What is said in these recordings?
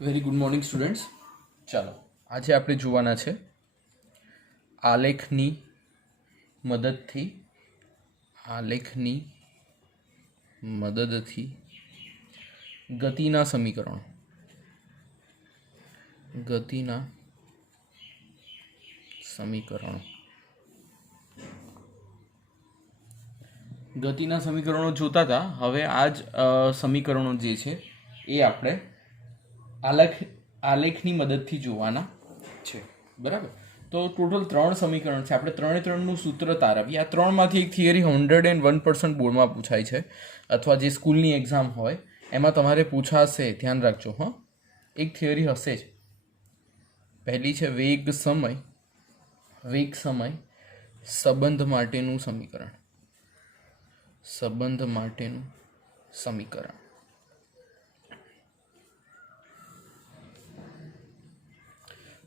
Very good morning students. ચાલો આજે આપણે જોવાના છે આલેખની મદદથી ગતિના સમીકરણો. ગતિના સમીકરણો જોતા હતા. હવે આ જ સમીકરણો જે છે એ આપણે આલેખની મદદથી જોવાના છે. બરાબર. તો ટોટલ 3 સમીકરણ છે. આપણે 3 સૂત્ર તારવીએ. આ 3માંથી એક થિયરી 101% બોર્ડમાં પૂછાય છે, અથવા જે સ્કૂલની એક્ઝામ હોય એમાં તમારે પૂછાશે. ધ્યાન રાખજો. એક થિયરી હશે જ. પહેલી છે વેગ સમય સંબંધ માટેનું સમીકરણ.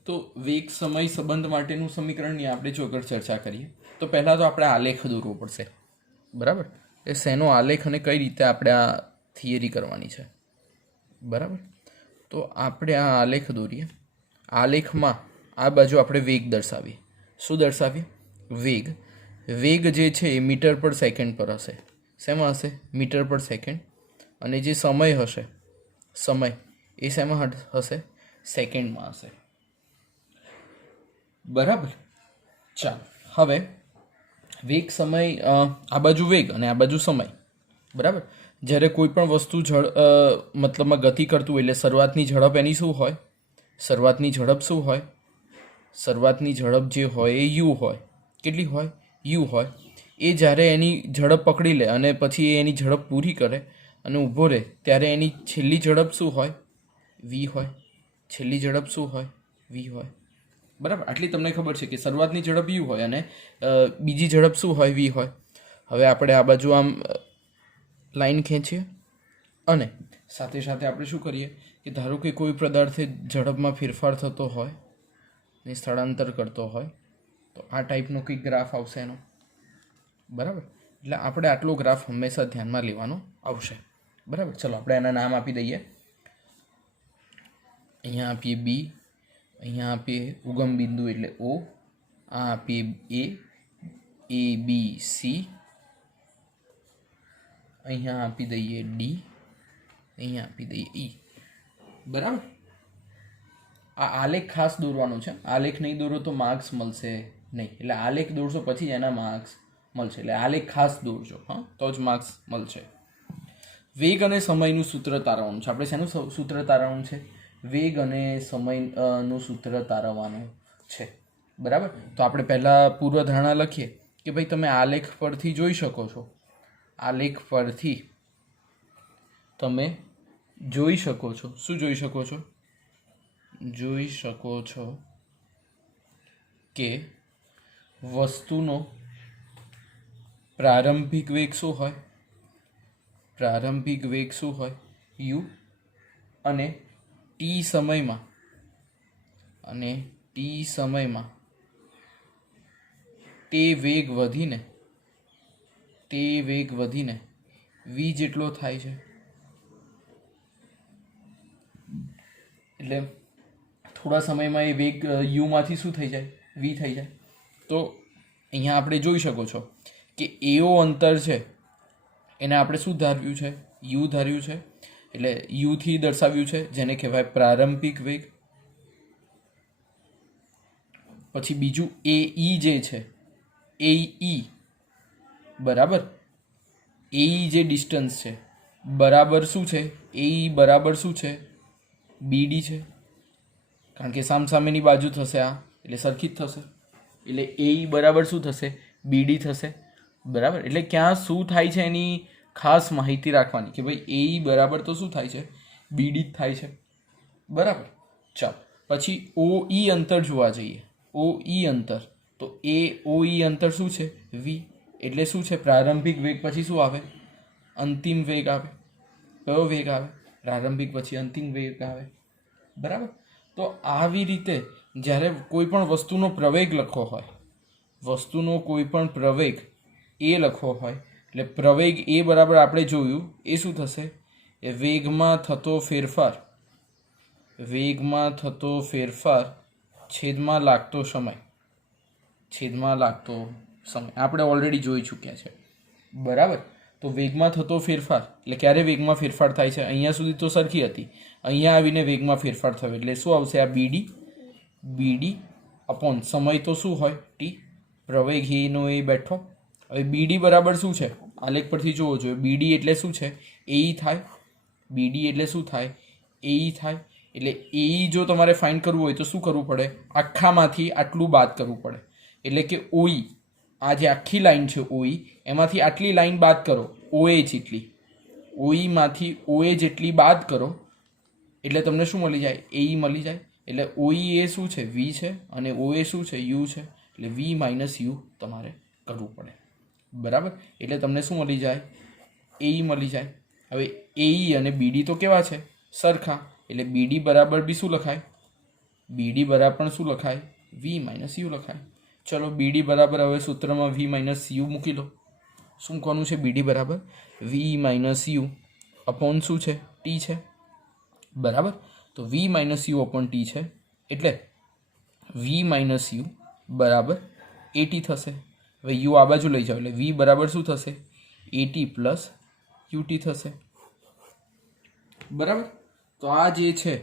તો વેગ સમય સંબંધ માટેનું સમીકરણની આપણે જો અગર ચર્ચા કરીએ તો પહેલાં તો આપણે આલેખ દોરવો પડશે. બરાબર. એ શેનો આલેખ અને કઈ રીતે આપણે આ થિયરી કરવાની છે. બરાબર. તો આપણે આ આલેખ દોરીએ. આલેખમાં આ બાજુ આપણે વેગ દર્શાવીએ. શું દર્શાવીએ? વેગ જે છે એ મીટર પર સેકન્ડ પર હશે. શેમાં હશે? મીટર પર સેકન્ડ. અને જે સમય હશે, એ શેમાં હશે? સેકન્ડમાં હશે. બરાબર. ચાલો હવે વેગ સમય, આ બાજુ વેગ અને આ બાજુ સમય. બરાબર. જ્યારે કોઈ પણ વસ્તુ મતલબમાં ગતિ કરતું હોય એટલે શરૂઆતની ઝડપ એની શું હોય? શરૂઆતની ઝડપ જે હોય એ યુ હોય. કેટલી હોય? યુ હોય. એ જ્યારે એની ઝડપ પકડી લે અને પછી એ એની ઝડપ પૂરી કરે અને ઊભો રહે ત્યારે એની છેલ્લી ઝડપ શું હોય? વી હોય. છેલ્લી ઝડપ શું હોય? વી હોય. બરાબર. આટલી તમને ખબર છે કે શરૂઆતની ઝડપ યુ હોય અને બીજી ઝડપ શું હોય? વી હોય. હવે આપણે આ બાજુ આમ લાઈન ખેંચીએ અને સાથે સાથે આપણે શું કરીએ કે ધારો કે કોઈ પદાર્થે ઝડપમાં ફેરફાર થતો હોય ને સ્થળાંતર કરતો હોય તો આ ટાઈપનો કંઈક ગ્રાફ આવશે એનો. બરાબર. એટલે આપણે આટલો ગ્રાફ હંમેશા ધ્યાનમાં લેવાનો આવશે. બરાબર. ચલો આપણે એના નામ આપી દઈએ. અહીંયા આપીએ બી, અહીંયા આપીએ ઉગમ બિંદુ એટલે ઓ, આ આપીએ એ બી સી, અહીંયા આપી દઈએ ડી, અહીંયા આપી દઈએ ઈ. બરાબર. આ આલેખ ખાસ દોરવાનો છે. આલેખ નહીં દોરો તો માર્ક્સ મળશે નહીં. એટલે આલેખ દોરશો પછી જ એના માર્ક્સ મળશે. એટલે આલેખ ખાસ દોરજો, તો જ માર્ક્સ મળશે. વેગ અને સમયનું સૂત્ર તારવવાનું છે. આપણે શેનું સૂત્ર તારવવાનું છે? વેગ અને સમયનું સૂત્ર તારવવાનું છે. બરાબર. તો આપણે પહેલાં પૂર્વધારણા લખીએ કે ભાઈ તમે આલેખ પરથી જોઈ શકો છો. આલેખ પરથી તમે જોઈ શકો છો. શું જોઈ શકો છો? જોઈ શકો છો કે વસ્તુનો પ્રારંભિક વેગ શું હોય? યુ. અને ટી સમયમાં તે વેગ વધીને વી જેટલો થાય છે. એટલે થોડા સમયમાં એ વેગ યુમાંથી શું થઈ જાય? વી થઈ જાય. તો અહીંયા આપણે જોઈ શકો છો કે એઓ અંતર છે એને આપણે શું ધાર્યું છે? યુ ધાર્યું છે. એટલે યુથી દર્શાવ્યું છે, જેને કહેવાય પ્રારંભિક વેગ. પછી બીજું એ ઈ જે છે, એ ઈ બરાબર, એ ઈ જે ડિસ્ટન્સ છે બરાબર શું છે? એ ઈ બરાબર શું છે? બીડી છે. કારણ કે સામસામેની બાજુ થશે આ, એટલે સરખી જ થશે. એટલે એ ઈ બરાબર શું થશે? બીડી થશે. બરાબર. એટલે ક્યાં શું થાય છે એની ખાસ માહિતી રાખવાની કે ભાઈ એ ઈ બરાબર તો શું થાય છે? બીડી જ થાય છે. બરાબર. ચાલો પછી ઓ ઈ અંતર જોવા જઈએ. ઓ ઈ અંતર, તો એ ઓ ઈ અંતર શું છે? વી. એટલે શું છે? પ્રારંભિક વેગ પછી શું આવે? અંતિમ વેગ આવે. કયો વેગ આવે? પ્રારંભિક પછી અંતિમ વેગ આવે. બરાબર. તો આવી રીતે જ્યારે કોઈ પણ વસ્તુનો પ્રવેગ લખવો હોય, એ લખવો હોય એટલે પ્રવેગ એ બરાબર આપણે જોયું એ શું થશે? એ વેગમાં થતો ફેરફાર વેગમાં થતો ફેરફાર છેદમાં લાગતો સમય, છેદમાં લાગતો સમય આપણે ઓલરેડી જોઈ ચૂક્યા છે, બરાબર. તો વેગમાં થતો ફેરફાર એટલે ક્યારે વેગમાં ફેરફાર થાય છે? અહીંયા સુધી તો સરખી હતી, અહીંયા આવીને વેગમાં ફેરફાર થયો એટલે શું આવશે? આ બીડી, બીડી અપોન સમય તો શું હોય? ટી. પ્રવેગ એનો એ બેઠો. હવે બીડી બરાબર શું છે? આલેખ પરથી જોવો જોઈએ. બીડી એટલે શું છે? એઈ થાય. બીડી એટલે શું થાય? એઈ થાય. એટલે એઈ જો તમારે ફાઇન્ડ કરવું હોય તો શું કરવું પડે? આખામાંથી આટલું બાદ કરવું પડે. એટલે કે ઓઈ, આ જે આખી લાઈન છે ઓઈ, એમાંથી આટલી લાઈન બાદ કરો, ઓએ જેટલી, ઓઈમાંથી ઓએ જેટલી બાદ કરો એટલે તમને શું મળી જાય? એઈ મળી જાય. એટલે ઓઈ એ શું છે? વી છે, અને ઓએ શું છે? યુ છે. એટલે વી માઇનસ યુ તમારે કરવું પડે, બરાબર. એટલે તમને શું મળી જાય? એઈ મળી જાય. હવે એઈ અને બીડી તો કેવા છે? સરખા. એટલે બીડી બરાબર બી શું લખાય? બીડી બરાબર શું લખાય? વી માઇનસ યુ લખાય. ચલો બીડી બરાબર હવે સૂત્રમાં વી માઇનસ યુ મૂકી લો. શું કોનું છે? બીડી બરાબર વી માઇનસ યુ અપોન શું છે? ટી છે, બરાબર. તો વી માઇનસ યુ અપોન ટી છે એટલે વી માઇનસ યુ બરાબર એટી થશે. હવે યુ આ બાજુ લઈ જાઓ એટલે વી બરાબર શું થશે? એટી પ્લસ યુટી થશે, બરાબર. તો આ જે છે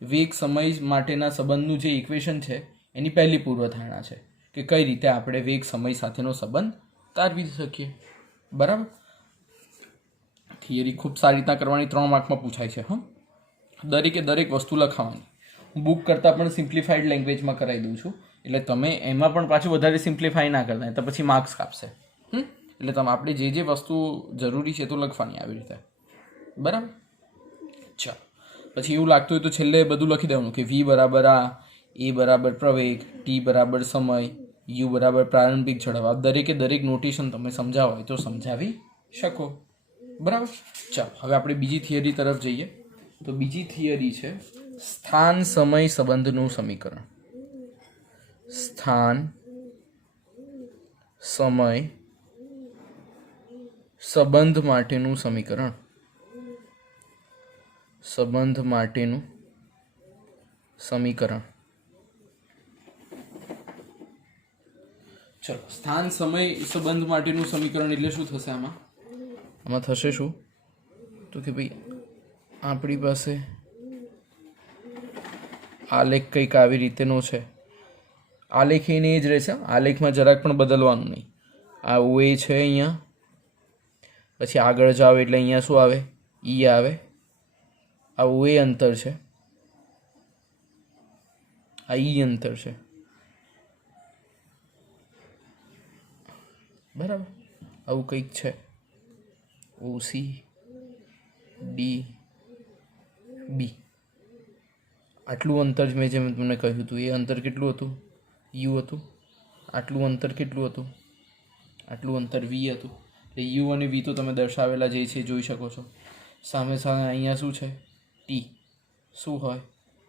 વેગ સમય માટેના સંબંધનું જે ઇક્વેશન છે એની પહેલી પૂર્વધારણા છે કે કઈ રીતે આપણે વેગ સમય સાથેનો સંબંધ તારવી શકીએ, બરાબર. થિયરી ખૂબ સારી રીતના કરવાની, 3 માર્કમાં પૂછાય છે. હા, દરેકે દરેક વસ્તુ લખાવાની. હું બુક કરતાં પણ સિમ્પ્લિફાઈડ લેંગ્વેજમાં કરાવી દઉં છું, એટલે તમે એમાં પણ પાછું વધારે સિમ્પ્લિફાઈ ના કરતા તો પછી માર્ક્સ કાપશે. એટલે તમે આપણે જે જે વસ્તુ જરૂરી છે તો લખવાની આવી રીતે, બરાબર. ચાલો પછી એવું લાગતું હોય તો છેલ્લે બધું લખી દેવાનું કે વી બરાબર આ, એ બરાબર પ્રવેગ, ટી બરાબર સમય, યુ બરાબર પ્રારંભિક ઝડપ. આ દરેકે દરેક નોટેશન તમે સમજાવો હોય તો સમજાવી શકો, બરાબર. ચાલો હવે આપણે બીજી થિયરી તરફ જઈએ. તો બીજી થિયરી છે સ્થાન સમય સંબંધનું સમીકરણ. સ્થાન સમય સંબંધ માટેનું સમીકરણ. સંબંધ માટેનું સમીકરણ. ચલો સ્થાન સમય સંબંધ માટેનું સમીકરણ એટલે શું થશે? આમાં થશે શું? તો કે ભાઈ આપણી પાસે આલેખ કંઈક આવી રીતેનો છે. આલેખ એને જ રહેશે, આલેખમાં જરાક પણ બદલવાનું નહીં. આ ઓએ છે અહીંયા, પછી આગળ જાઓ એટલે અહીંયા શું આવે? ઈ આવે. આ ઓએ અંતર છે, આ ઈ અંતર છે, બરાબર. આવું કંઈક છે. ઓસી ડી બી આટલું અંતર મેં જેમ તમને કહ્યું હતું એ અંતર કેટલું હતું? યુ હતું. આટલું અંતર કેટલું હતું? આટલું અંતર વી હતું. એટલે યુ અને વી તો તમે દર્શાવેલા જે છે જોઈ શકો છો. સામે સામે અહીંયા શું છે? ટી. શું હોય?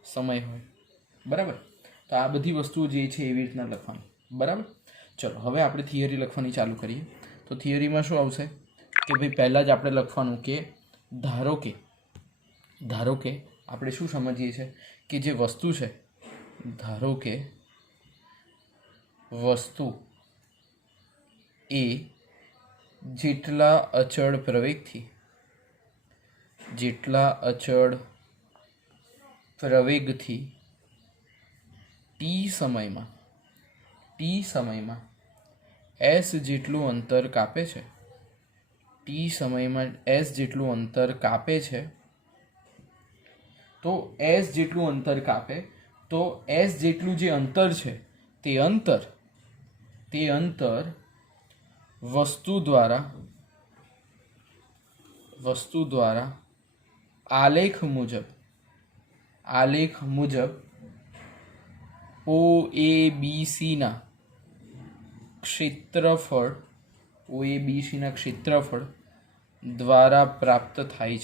સમય હોય, બરાબર. તો આ બધી વસ્તુઓ જે છે એવી રીતના લખવાની, બરાબર. ચલો હવે આપણે થિયરી લખવાની ચાલુ કરીએ. તો થિયરીમાં શું આવશે કે ભાઈ પહેલાં જ આપણે લખવાનું કે ધારો કે આપણે શું સમજીએ છીએ કે જે વસ્તુ છે, ધારો કે વસ્તુ એ જેટલા અચળ પ્રવેગથી ટી સમયમાં એસ જેટલું અંતર કાપે છે, તો એસ જેટલું અંતર કાપે તો એસ જેટલું જે અંતર છે તે અંતર વસ્તુ દ્વારા આલેખ મુજબ OABCના ક્ષેત્રફળ દ્વારા પ્રાપ્ત થાય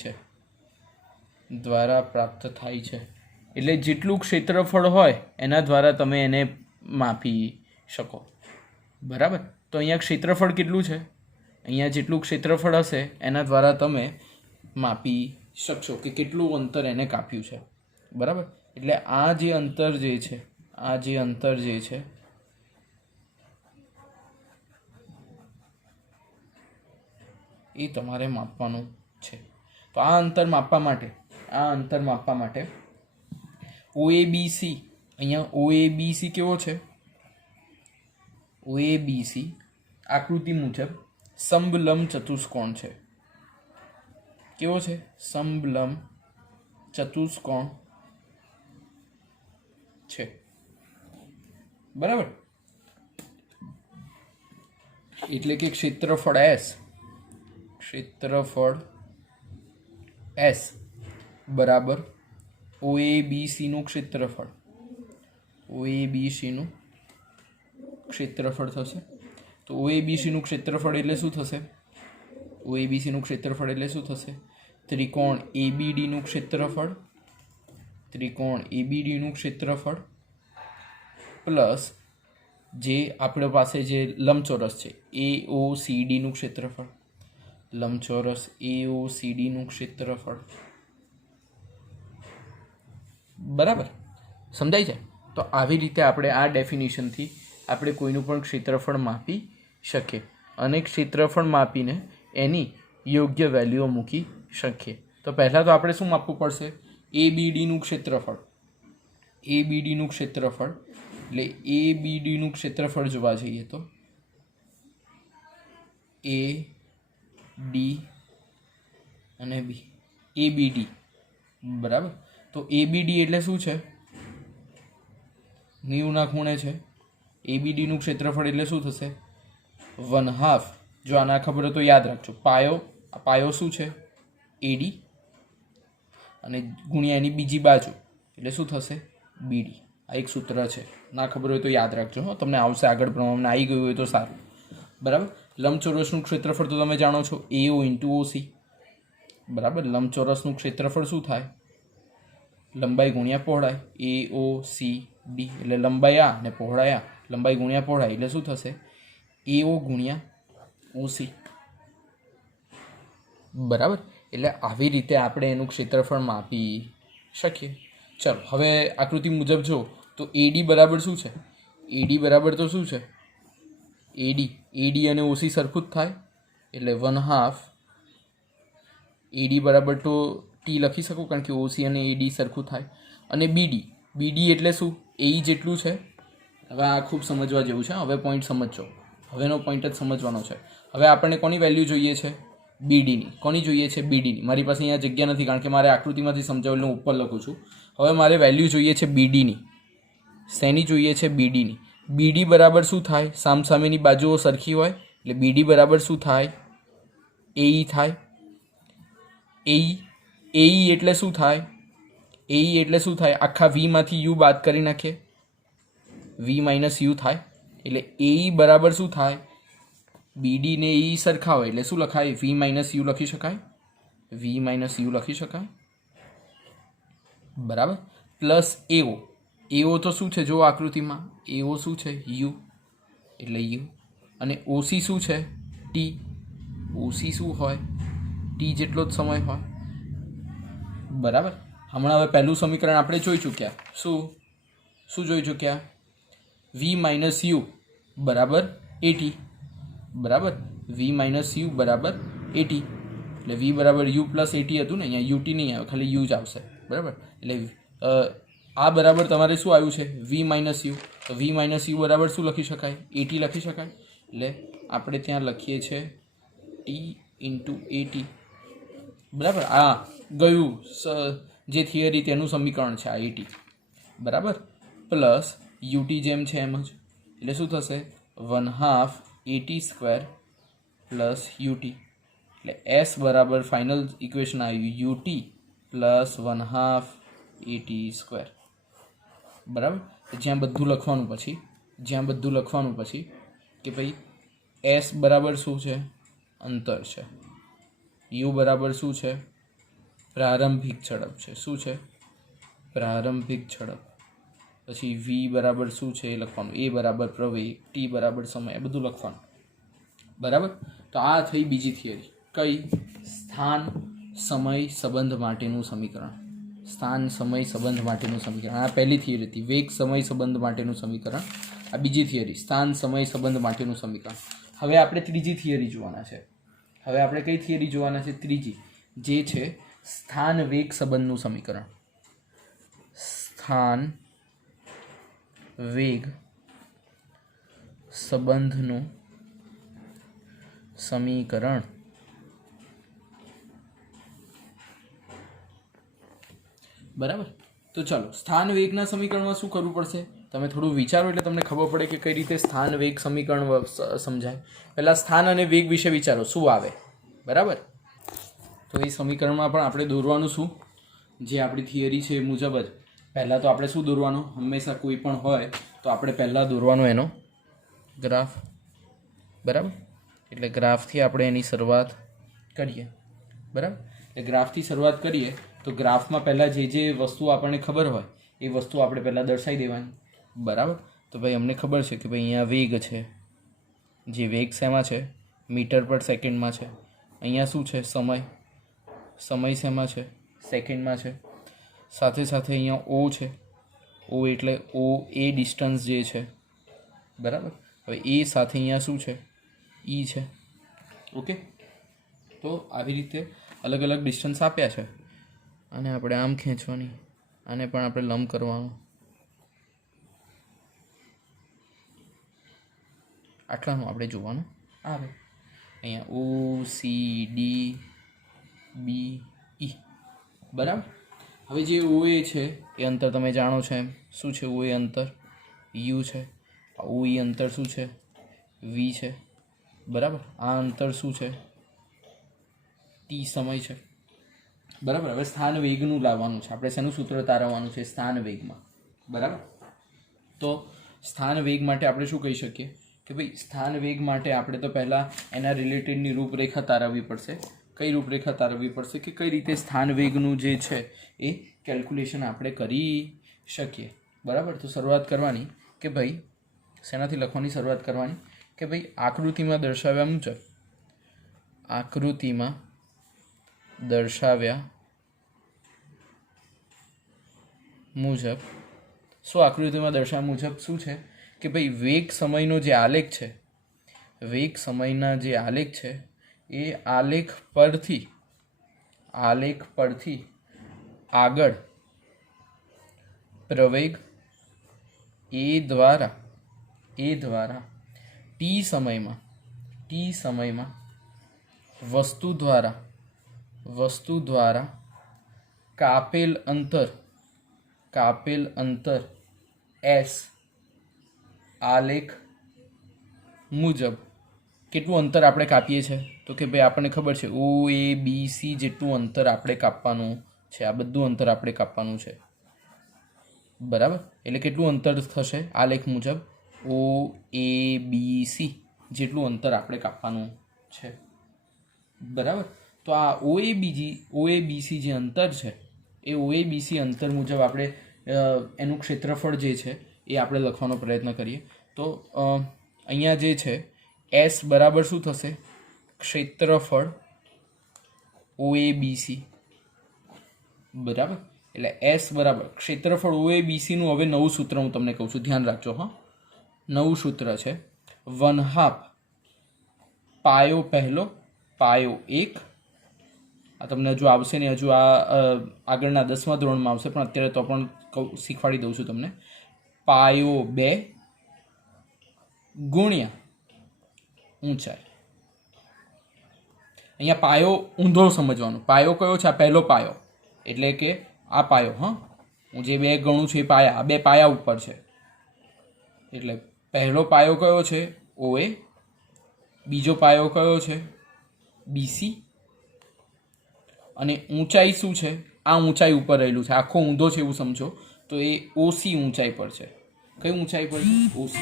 છે. એટલે જેટલું ક્ષેત્રફળ હોય એના દ્વારા તમે એને માપી શકો, બરાબર. તો અહીંયા ક્ષેત્રફળ કેટલું છે? અહીંયા જેટલું ક્ષેત્રફળ હશે એના દ્વારા તમે માપી શકશો કે કેટલું અંતર એને કાપ્યું છે, બરાબર. એટલે આ જે અંતર જે છે, આ જે અંતર જે છે એ તમારે માપવાનું છે. તો આ અંતર માપવા માટે OABC, અહીંયા OABC કેવો છે? OABC આકૃતિ મુજબ સમલંબ ચતુષ્કોણ છે. કેવો છે? સમલંબ ચતુષ્કોણ છે. બરાબર. એટલે કે ક્ષેત્રફળ S બરાબર OABC નું ક્ષેત્રફળ થશે. તો OABC નું ક્ષેત્રફળ એટલે શું થશે? OABC નું ક્ષેત્રફળ એટલે શું થશે? ત્રિકોણ ABD નું ક્ષેત્રફળ પ્લસ જે આપણી પાસે જે લંબચોરસ છે AOCD નું ક્ષેત્રફળ, બરાબર. સમજાય છે? તો આવી રીતે આપણે આ ડેફિનેશનથી આપણે કોઈનું પણ ક્ષેત્રફળ માપી શકીએ અને ક્ષેત્રફળ માપીને એની યોગ્ય વેલ્યુઓ મૂકી શકીએ. તો પહેલાં તો આપણે શું માપવું પડશે? ABD નું ક્ષેત્રફળ. એટલે ABD નું ક્ષેત્રફળ જોવા જઈએ તો AD અને B, ABD બરાબર. તો ABD એટલે શું છે? 90 ના ખૂણે છે. ABD નું ક્ષેત્રફળ એટલે શું થશે? 1/2. જો આના ખબર હોય તો યાદ રાખજો. પાયો શું છે? AD અને ગુણ્યા એની બીજી બાજુ એટલે શું થશે? BD. આ એક સૂત્ર છે, ના ખબર હોય તો યાદ રાખજો. તમને આવશે આગળ પ્રમાણે, આવી ગયું હોય તો સારું. બરાબર. લંબચોરસનું ક્ષેત્રફળ તો તમે જાણો છો, AO × OC. બરાબર. લંબચોરસનું ક્ષેત્રફળ શું થાય? લંબાઈ ગુણ્યા પહોળાઈ, AOCD. એટલે લંબાઈ આ ને પહોળાઈ આ, લંબાઈ ગુણ્યા પહોળાઈ એટલે શું થશે? AO × OC. બરાબર. એટલે આવી રીતે આપણે એનું ક્ષેત્રફળ માપી શકીએ. ચલો હવે આકૃતિ મુજબ જો તો AD બરાબર શું છે? AD બરાબર તો શું છે? AD અને OC સરખું જ થાય એટલે 1/2. AD બરાબર તો T લખી શકું કારણ કે OC અને AD સરખું થાય. અને BD એટલે શું? AE જેટલું છે. હવે આ ખૂબ સમજવા જેવું છે. હવે પોઈન્ટ સમજજો. હવેનો પોઈન્ટ જ સમજવાનો છે. હવે આપણને કોની વેલ્યુ જોઈએ છે? BDની. કોની જોઈએ છે? BDની. મારી પાસે અહીંયા જગ્યા નથી કારણ કે મારે આકૃતિમાંથી સમજાવેલું ઉપર લખું છું. હવે મારે વેલ્યુ જોઈએ છે BDની. શેની જોઈએ છે? BDની. BD બરાબર શું થાય? સામસામેની બાજુઓ સરખી હોય એટલે BD બરાબર શું થાય? AE થાય. AE એટલે શું થાય? આખા V માંથી U બાદ કરી નાખીએ, V - U થાય. એટલે AE બરાબર શું થાય? BD ને AE સરખા હોય એટલે શું લખાય? V - U લખી શકાય. બરાબર. પ્લસ AO તો શું છે? જો આકૃતિમાં AO શું છે? U એટલે U. અને OC શું છે? T. OC શું હોય? T જેટલો જ સમય હોય. બરાબર. હમણાં હવે પહેલું સમીકરણ આપણે જોઈ ચૂક્યા. શું જોઈ ચૂક્યા? V - U બરાબર AT. બરાબર. V - U બરાબર AT. એટલે V બરાબર U + AT હતું ને, અહીંયા UT નહીં આવે, ખાલી U જ આવશે. બરાબર. એટલે આ બરાબર તમારે શું આવ્યું છે? V - U. તો V - U બરાબર શું લખી શકાય? AT લખી શકાય. એટલે આપણે ત્યાં લખીએ છીએ T × AT. બરાબર. આ ગયું જે થિયરી તેનું સમીકરણ છે આ AT. બરાબર. પ્લસ UT જેમ છે એમ જ એટલે શું થશે? 1/2 AT² પ્લસ UT. એટલે S બરાબર ફાઇનલ ઇક્વેશન આવ્યું UT પ્લસ 1/2 AT². બરાબર. જ્યાં બધું લખવાનું પછી કે ભાઈ S બરાબર શું છે? અંતર છે. U બરાબર શું છે? પ્રારંભિક ઝડપ છે. શું છે? પ્રારંભિક ઝડપ. પછી V બરાબર શું છે એ લખવાનું, A બરાબર પ્રવેગ, T બરાબર સમય, એ બધું લખવાનું. બરાબર. તો આ થઈ બીજી થિયરી. કઈ? સ્થાન સમય સંબંધ માટેનું સમીકરણ. સ્થાન સમય સંબંધ માટેનું સમીકરણ. આ પહેલી થિયરી હતી, વેગ સમય સંબંધ માટેનું સમીકરણ. આ બીજી થિયરી, સ્થાન સમય સંબંધ માટેનું સમીકરણ. હવે આપણે ત્રીજી થિયરી જોવાના છે. હવે આપણે કઈ થિયરી જોવાના છે? ત્રીજી, જે છે સ્થાન વેગ સંબંધનું સમીકરણ. સ્થાન વેગ સંબંધનું સમીકરણ. બરાબર. તો ચાલો, સ્થાન વેગના સમીકરણમાં શું કરવું પડશે? તમે થોડું વિચારો એટલે તમને ખબર પડે કે કઈ રીતે સ્થાન વેગ સમીકરણ સમજાય. પહેલાં સ્થાન અને વેગ વિશે વિચારો, શું આવે? બરાબર. તો એ સમીકરણમાં પણ આપણે દોરવાનું શું, જે આપણી થિયરી છે એ મુજબ જ. પહેલાં તો આપણે શું દોરવાનું? હંમેશા કોઈ પણ હોય તો આપણે પહેલાં દોરવાનો એનો ગ્રાફ. બરાબર. એટલે ગ્રાફથી આપણે એની શરૂઆત કરીએ. બરાબર. એટલે ગ્રાફથી શરૂઆત કરીએ તો ગ્રાફમાં પહેલાં જે વસ્તુ આપણને ખબર હોય એ વસ્તુ આપણે પહેલાં દર્શાવી દેવાની. બરાબર. તો ભાઈ અમને ખબર છે કે ભાઈ અહીંયા વેગ છે, જે વેગ શેમાં છે? મીટર પર સેકન્ડમાં છે. અહીંયા શું છે? સમય. સમય શેમાં છે? સેકન્ડમાં છે. સાથે સાથે અહીંયા ઓ છે. ઓ એટલે ઓ એ ડિસ્ટન્સ જે છે. બરાબર. હવે એ સાથે અહીંયા શું છે? ઈ છે. ઓકે. તો આવી રીતે અલગ અલગ ડિસ્ટન્સ આપ્યા છે અને આપણે આમ ખેંચવાની, આને પણ આપણે લંબ કરવાનું. આટલાનું આપણે જોવાનું આવે. અહીંયા ઓ સી ડી બી ઈ. બરાબર. હવે જે ઓ એ છે એ અંતર તમે જાણો છો એમ. શું છે ઓ એ અંતર? યુ છે. ઓ ઈ અંતર શું છે? વી છે. બરાબર. આ અંતર શું છે? ટી સમય છે. બરાબર. હવે સ્થાન વેગનું લાવવાનું છે આપણે. શેનું સૂત્ર તારવવાનું છે? સ્થાન વેગમાં. બરાબર. તો સ્થાન વેગ માટે આપણે શું કહી શકીએ કે ભાઈ સ્થાન વેગ માટે આપણે તો પહેલાં એના રિલેટેડની રૂપરેખા તારવવી પડશે. કઈ રૂપરેખા તારવવી પડશે? કે કઈ રીતે સ્થાન વેગનું જે છે એ કેલ્ક્યુલેશન આપણે કરી શકીએ. બરાબર. તો શરૂઆત કરવાની કે ભાઈ શેનાથી લખવાની શરૂઆત કરવાની કે ભાઈ આકૃતિમાં દર્શાવ્યા મુજબ, આકૃતિમાં દર્શાવ્યા મુજબ. શું આકૃતિમાં દર્શાવ્યા મુજબ શું છે? કે ભાઈ વેગ સમયનો જે આલેખ છે, વેગ સમયના જે આલેખ છે એ આલેખ પરથી આગળ પ્રવેગ એ દ્વારા ટી સમયમાં વસ્તુ દ્વારા કાપેલ અંતર એસ આલેખ મુજબ. કેટલું અંતર આપણે કાપીએ છીએ? તો કે ભાઈ આપણને ખબર છે ઓ એ બી સી જેટલું અંતર આપણે કાપવાનું છે. આ બધું અંતર આપણે કાપવાનું છે. બરાબર. એટલે કેટલું અંતર થશે આલેખ મુજબ? ઓ એ બી સી જેટલું અંતર આપણે કાપવાનું છે. બરાબર. તો આ ઓ એ બી સી જે અંતર છે એ ઓ એ બી સી અંતર મુજબ આપણે એનું ક્ષેત્રફળ જે છે એ આપણે લખવાનો પ્રયત્ન કરીએ. તો અહીંયા જે છે એસ બરાબર શું થશે? ક્ષેત્રફળ ઓ એ બી સી. બરાબર. એટલે એસ બરાબર ક્ષેત્રફળ ઓ એ બી સીનું હવે નવું સૂત્ર હું તમને કહું છું, ધ્યાન રાખજો. હા, નવું સૂત્ર છે 1/2 પાયો પહેલો પાયો 1. આ તમને હજુ આવશે ને, હજુ આ આગળના 10મા ધોરણમાં આવશે, પણ અત્યારે તો પણ શીખવાડી દઉં છું તમને. પાયો 2 ગુણ્યા ઊંચાઈ. અહીંયા પાયો ઊંધો સમજવાનો. પાયો કયો છે? આ પહેલો પાયો, એટલે કે આ પાયો. હા, હું જે 2 ગણું છું એ પાયા, આ 2 પાયા ઉપર છે. એટલે પહેલો પાયો કયો છે? OA. બીજો પાયો કયો છે? BC. અને ઊંચાઈ શું છે? આ ઊંચાઈ ઉપર રહેલું છે, આખો ઊંધો છે એવું સમજો. તો એ OC ઊંચાઈ પર છે. કઈ ઊંચાઈ પર છે? OC.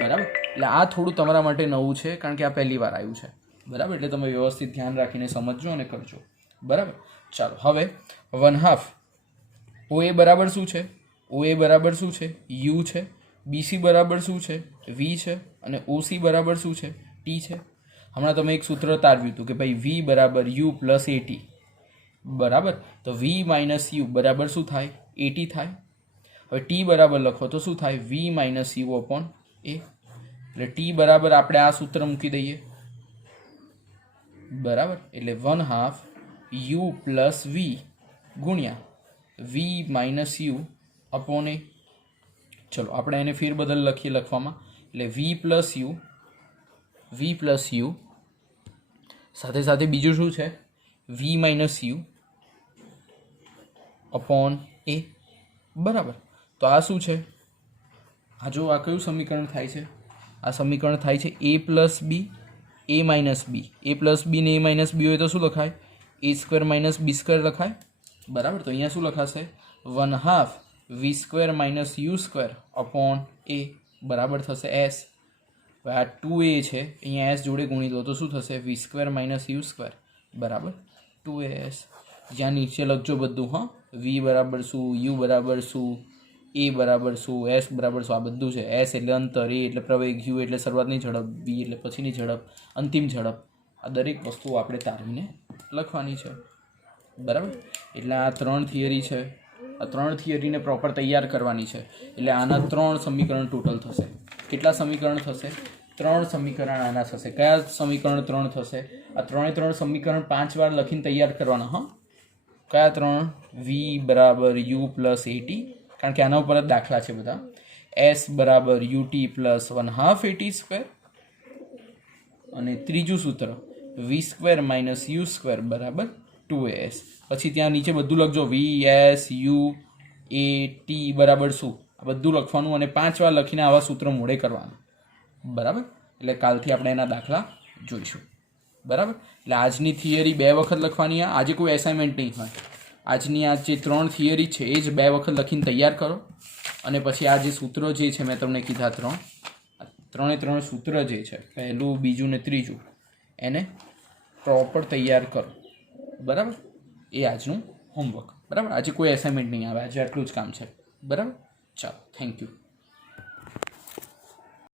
બરાબર. એટલે આ થોડું તમારા માટે નવું છે, કારણ કે આ પહેલી વાર આવ્યું છે. બરાબર. એટલે તમે વ્યવસ્થિત ધ્યાન રાખીને સમજજો અને કરજો. બરાબર. ચાલો, હવે 1/2 OA બરાબર શું છે? OA બરાબર શું છે? U છે. BC બરાબર શું છે? V છે. અને OC બરાબર શું છે? T છે. હમણાં તમે એક સૂત્ર તારવ્યું હતું કે ભાઈ V બરાબર U પ્લસ AT. બરાબર. તો વી માઇનસ યુ બરાબર શું થાય? એટી થાય. હવે ટી બરાબર લખો તો શું થાય? વી માઇનસ યુ અપોન એ. એટલે ટી બરાબર આપણે આ સૂત્ર મૂકી દઈએ, બરાબર. એટલે 1/2 યુ પ્લસ વી ગુણ્યા વી માઇનસ યુ અપોન એ. ચલો આપણે એને ફેરબદલ લખીએ લખવામાં. એટલે વી પ્લસ યુ સાથે સાથે બીજું શું છે? વી માઇનસ યુ અપોન એ. બરાબર. તો આ શું છે? આ જો આ કયું સમીકરણ થાય છે? આ સમીકરણ થાય છે A plus B A minus B. A plus B ને એ માઇનસ બી હોય તો શું લખાય? A square minus B square લખાય. બરાબર. તો અહીંયા શું લખાશે? 1/2 V square minus U square upon A બરાબર થશે એસ. હવે આ 2a છે, અહીંયા એસ જોડે ગુણી દો તો શું થશે? વી સ્ક્વેર માઇનસ યુ સ્ક્વેર બરાબર 2as. જ્યાં નીચે લખજો બધું. હા, વી બરાબર શું, યુ બરાબર શું, એ બરાબર શું, એસ બરાબર શું, આ બધું છે. એસ એટલે અંતર, એ એટલે પ્રવેગ, યુ એટલે શરૂઆતની ઝડપ, વી એટલે પછીની ઝડપ, અંતિમ ઝડપ. આ દરેક વસ્તુઓ આપણે તારવીને લખવાની છે. બરાબર. એટલે આ 3 થિયરી છે. આ 3 થિયરીને પ્રોપર તૈયાર કરવાની છે. એટલે આના 3 સમીકરણ ટોટલ થશે. કેટલા સમીકરણ થશે? 3 સમીકરણ આના થશે. કયા સમીકરણ 3 થશે? આ 3 સમીકરણ 5 વાર લખીને તૈયાર કરવાના. હા, કયા 3? વી બરાબર યુ પ્લસ એટી, કારણ કે આના ઉપર જ દાખલા છે બધા. એસ બરાબર યુટી પ્લસ 1/2 એટી સ્ક્વેર. અને ત્રીજું સૂત્ર V square minus U square બરાબર 2as. પછી ત્યાં નીચે બધું લખજો. V S U A T બરાબર શું, આ બધું લખવાનું અને 5 વાર લખીને આવા સૂત્ર મોડે કરવાના. બરાબર. એટલે કાલથી આપણે એના દાખલા જોઈશું. બરાબર. એટલે આજની થિયરી 2 વખત લખવાની. આજે કોઈ એસાઇનમેન્ટ નહીં હોય. આજની આ જે 3 થિયરી છે એ જ 2 વખત લખીને તૈયાર કરો. અને પછી આ જે સૂત્રો જે છે મેં તમને કીધા 3 સૂત્ર જે છે, પહેલું, બીજું ને ત્રીજું, એને પ્રોપર તૈયાર કરો. બરાબર. એ આજનું હોમવર્ક. બરાબર. આજે કોઈ એસાઇનમેન્ટ નહીં આવે. આજે આટલું જ કામ છે. બરાબર. ચાલો, થેન્ક યુ.